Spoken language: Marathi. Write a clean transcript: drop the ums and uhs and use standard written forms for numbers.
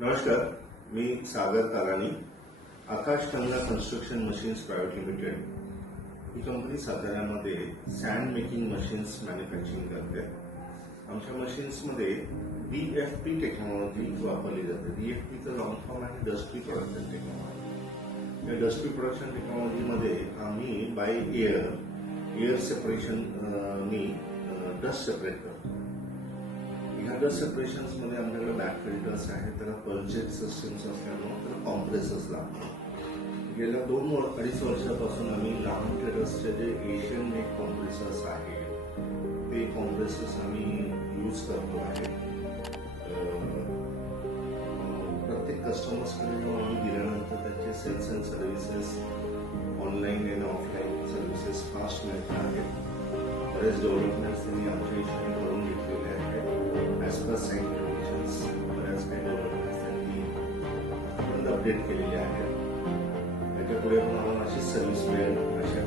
नमस्कार, मी Sagar Tarani. Akash Khanna construction machines private limited ही कंपनी साताऱ्यामध्ये सँड मेकिंग मशीन्स मॅन्युफॅक्चरिंग करते. आमच्या मशीन्समध्ये DFP टेक्नॉलॉजी वापरली जाते. DFPचं लॉंग फॉर्म आहे डस्ट प्रोडक्शन टेक्नॉलॉजी. या डस्ट प्रोडक्शन टेक्नॉलॉजीमध्ये आम्ही by air separation dust separate करतो. ह्या डस्ट सेपरेशन्स मध्ये आमच्याकडे बॅक फिल्टर्स आहेत, त्याला पर्चेज सिस्टम्स असल्यामुळे त्याला कॉम्प्रेसर्स लागतात. गेल्या 2-2.5 वर्षापासून आम्ही लहान ट्रेडर्सचे जे एशियन मेक कॉम्प्रेसर्स आहेत ते कॉम्प्रेसर्स आम्ही यूज करतो आहे. प्रत्येक कस्टमर्सकडे जेव्हा आम्ही गेल्यानंतर त्याचे सेल्स अँड सर्व्हिसेस ऑनलाईन आणि ऑफलाईन सर्व्हिसेस फास्ट मिळत आहेत. बरेच डेव्हलपमेंट्स त्यांनी आमच्या इच्छेने करून घेतलेले आहेत. ॲज पर साईट कंडिशन्स बऱ्याच काही डेव्हलपमेंट्स त्यांनी अपडेट केलेले आहेत. त्याच्या पुढे पण आम्हाला अशीच सर्व्हिस मिळेल अशा